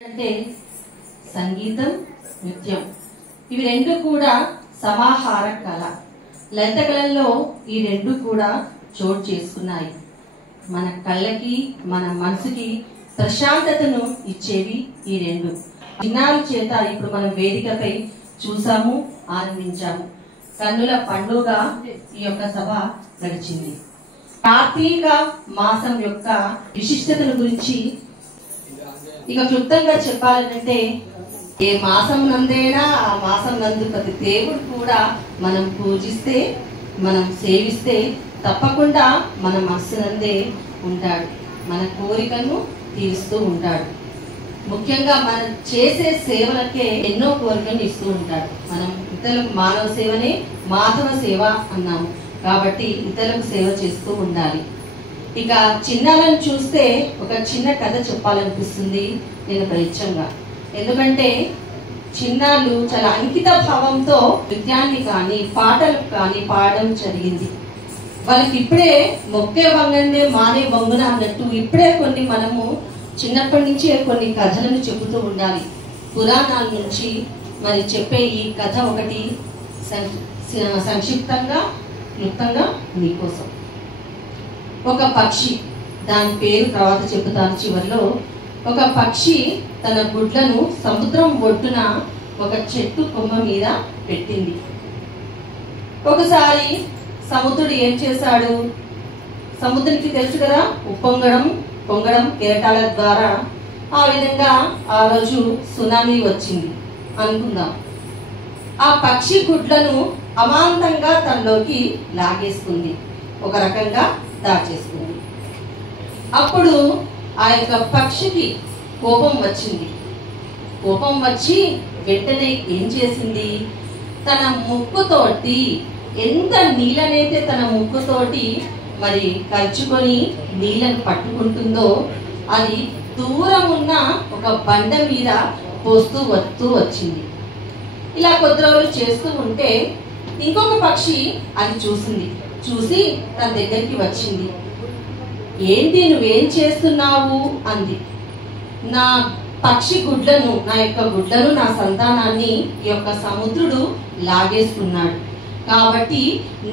అంటే సంగీతం, నృత్యం ఇవి రెండు కూడా సమాహార కళ. లలిత కళల్లో ఈ రెండు కూడా చోటు చేసుకున్నాయి. మన కళ్ళకి, మన మనసుకి ప్రశాంతతను ఇచ్చేవి ఈ రెండు. చిన్నారుల చేత ఇప్పుడు మనం వేదికపై చూసాము, ఆనందించాము. కన్నుల పండుగ ఈ యొక్క సభ గడిచింది. కార్తీక మాసం యొక్క విశిష్టతను గురించి ఇక క్లుప్తంగా చెప్పాలంటే, ఏ మాసం నందైనా ఆ మాసం నందు ప్రతి దేవుడు కూడా మనం పూజిస్తే, మనం సేవిస్తే తప్పకుండా మన మనసు నందే ఉంటాడు, మన కోరికను తీరుస్తూ ఉంటాడు. ముఖ్యంగా మనం చేసే సేవలకే ఎన్నో కోరికలను ఇస్తూ ఉంటాడు. మనం ఇతరులకు మానవ సేవనే మాధవ సేవ అన్నాము కాబట్టి ఇతరులకు సేవ చేస్తూ ఉండాలి. ఇక చిన్నాలను చూస్తే ఒక చిన్న కథ చెప్పాలనిపిస్తుంది నేను ప్రత్యేకంగా. ఎందుకంటే చిన్నాళ్ళు చాలా అంకిత భావంతో నృత్యాన్ని కానీ పాటలు కానీ పాడడం జరిగింది. వాళ్ళకి ఇప్పుడే మొక్కే వంగండే మానే వంగున అన్నట్టు ఇప్పుడే కొన్ని మనము చిన్నప్పటి నుంచే కొన్ని కథలను చెబుతూ ఉండాలి. పురాణాల నుంచి మరి చెప్పే ఈ కథ ఒకటి సంక్షిప్తంగా క్లుప్తంగా మీకోసం. ఒక పక్షి, దాని పేరు తర్వాత చెబుతాను చివరిలో. ఒక పక్షి తన గుడ్లను సముద్రం ఒడ్డున ఒక చెట్టు కొమ్మ మీద పెట్టింది. ఒకసారి సముద్రుడు ఏం చేశాడు? సముద్రానికి తెలుసు కదా, పొంగడం కెరటాల ద్వారా. ఆ విధంగా ఆ రోజు సునామీ వచ్చింది అనుకుందాం. ఆ పక్షి గుడ్లను అమాంతంగా తనలోకి లాగేసుకుంది, ఒక రకంగా దాచేసుకుంది. అప్పుడు ఆ యొక్క పక్షికి కోపం వచ్చింది. కోపం వచ్చి వెంటనే ఏం చేసింది? తన ముక్కుతోటి ఎంత నీళ్ళనైతే తన ముక్కుతోటి మరి కలుచుకొని నీళ్ళను పట్టుకుంటుందో అది దూరం ఉన్న ఒక బండ మీద పోస్తూ వస్తూ వచ్చింది. ఇలా కొద్ది రోజులు చేస్తూ ఉంటే ఇంకొక పక్షి అది చూసింది. చూసి తన దగ్గరికి వచ్చింది. ఏంటి, నువ్వేం చేస్తున్నావు అంది. నా పక్షి గుడ్లను, నా యొక్క గుడ్లను, నా సంతానాన్ని ఈ యొక్క సముద్రుడు లాగేసుకున్నాడు. కాబట్టి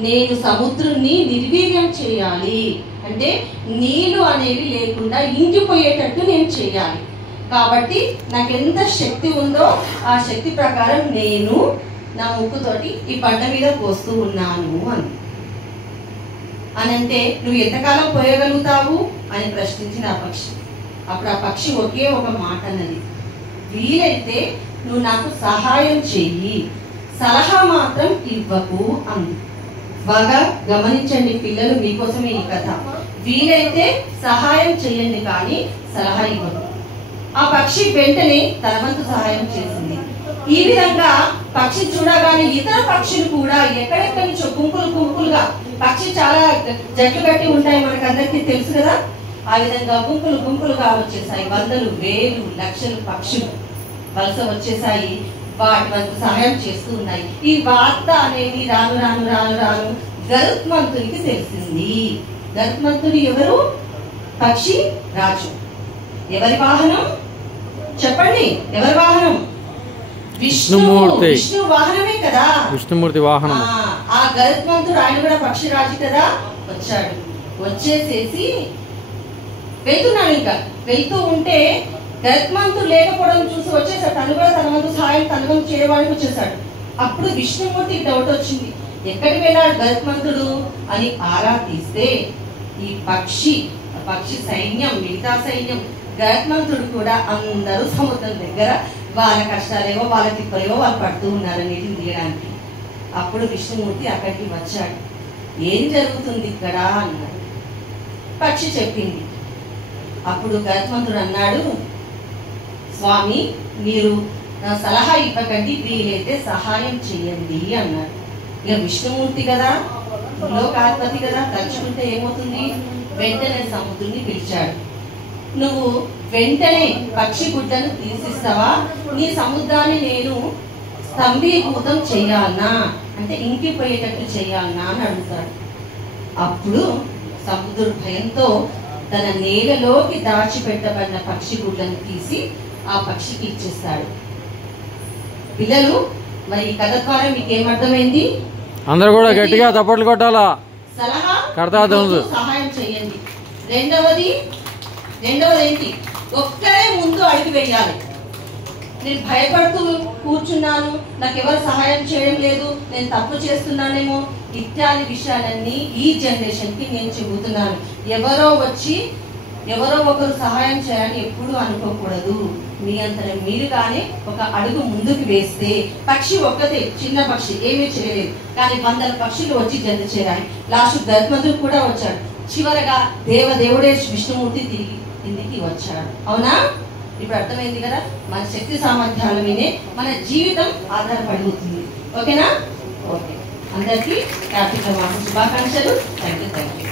నేను సముద్రుణ్ణి నిర్వీర్యం చేయాలి, అంటే నీళ్లు అనేవి లేకుండా ఇంకిపోయేటట్టు నేను చేయాలి. కాబట్టి నాకు ఎంత శక్తి ఉందో ఆ శక్తి ప్రకారం నేను నా ముక్కుతోటి ఈ బండ మీద పోస్తూ ఉన్నాను అనంటే, నువ్వు ఎంతకాలం పోయగలుగుతావు అని ప్రశ్నించింది ఆ పక్షి. అప్పుడు ఆ పక్షి ఒకే ఒక మాట అన్నది, వీలైతే నువ్వు నాకు సహాయం చెయ్యి, సలహా మాత్రం ఇవ్వకు అంది. బాగా గమనించండి పిల్లలు, మీకోసమే ఈ కథ. వీలైతే సహాయం చేయండి కానీ సలహా ఇవ్వకు. ఆ పక్షి వెంటనే తన వంతు సహాయం చేసింది. ఈ విధంగా పక్షి చూడగానే ఇతర పక్షులు కూడా ఎక్కడెక్కడి నుంచో గుంపులుగా, పక్షి చాలా జట్లు కట్టి ఉంటాయి, మనకు అందరికీ తెలుసు కదా. ఆ విధంగా గుంపులుగా వచ్చేసాయి. వందలు, వేలు, లక్షలు పక్షులు వలస వచ్చేసాయి. వాటి వంతు సహాయం చేస్తూ ఉన్నాయి. ఈ వార్త అనేది రాను రాను రాను రాను గరుత్మంతునికి తెలిసింది. గరుత్మంతుడు ఎవరు? పక్షి రాజు. ఎవరి వాహనం చెప్పండి? ఎవరి వాహనం? విష్ణుమూర్తి. విష్ణు వాహనమే కదా, విష్ణుమూర్తి వాహనం. ఆ గరుత్మంతుడు ఆయన కూడా పక్షి రాజు కదా. వచ్చాడు, వచ్చేసేసి వెళ్తున్నాడు. ఇంకా వెళ్తూ ఉంటే గరుత్మంతుడు లేకపోవడం చూసి వచ్చేసాడు. తను కూడా తన వంతు సహాయం తన వంతు చేయడానికి వచ్చేసాడు. అప్పుడు విష్ణుమూర్తికి డౌట్ వచ్చింది, ఎక్కడికి వెళ్ళాడు గరుత్మంతుడు అని ఆరా తీస్తే ఈ పక్షి సైన్యం, మిగతా సైన్యం, గరుత్మంతుడు కూడా అందరూ సముద్రం దగ్గర వాళ్ళ కష్టాలేవో వాళ్ళ తిప్పలేవో వాళ్ళు పడుతూ ఉన్నారు నీటిని తీయడానికి. అప్పుడు విష్ణుమూర్తి అక్కడికి వచ్చాడు. ఏం జరుగుతుంది ఇక్కడ అన్నాడు. పక్షి చెప్పింది. అప్పుడు గరుత్మంతుడు అన్నాడు, స్వామి మీరు నా సలహా ఇవ్వకండి, వీలైతే సహాయం చేయండి అన్నాడు. ఇక విష్ణుమూర్తి కదా, లోకాధిపతి కదా, తలుచుకుంటే ఏమవుతుంది? వెంటనే సముద్రుని పిలిచాడు. నువ్వు వెంటనే పక్షి గుడ్లను తీసిస్తావా? నీ సముద్రాన్ని నేను స్తంభీభూతం చెయ్యాలనా, అంటే ఇంకిపోయేటట్టు చెయ్యాలనా అని అడుగుతాడు. అప్పుడు సముద్రుడు భయంతో తన నేలలోకి దాచిపెట్టబడిన పక్షి గుడ్లను తీసి ఆ పక్షికి ఇచ్చేస్తాడు. పిల్లలు, మరి ఈ కథ ద్వారా మీకు ఏమర్థమైంది? అందరూ కూడా గట్టిగా తప్పట్లు కొట్టాలా, సలహా కడతాదు సహాయం చేయండి. రెండవది ఏంటి? ఒక్కరే ముందు అడుగు వేయాలి. నేను భయపడుతూ కూర్చున్నాను, నాకు ఎవరు సహాయం చేయడం లేదు, నేను తప్పు చేస్తున్నానేమో, ఇత్యాది విషయాలన్నీ ఈ జనరేషన్ కి నేను చెబుతున్నాను. ఎవరో ఒకరు సహాయం చేయాలని ఎప్పుడూ అనుకోకూడదు. మీ అంతరం మీరుగానే ఒక అడుగు ముందుకు వేస్తే, పక్షి ఒక్కతే, చిన్న పక్షి ఏమీ చేయలేదు, కానీ వందల పక్షులు వచ్చి జత చేరాయి. లాస్ట్ గరుత్మంతుడు కూడా వచ్చాడు. చివరగా దేవుడే విష్ణుమూర్తి తిరిగి ఇంటికి వచ్చాడు. అవునా? ఇప్పుడు అర్థమైంది కదా, మన శక్తి సామర్థ్యాల మీదే మన జీవితం ఆధారపడి ఉంటుంది. ఓకేనా? ఓకే, అందరికీ కార్తీక మాస శుభాకాంక్షలు. Thank you.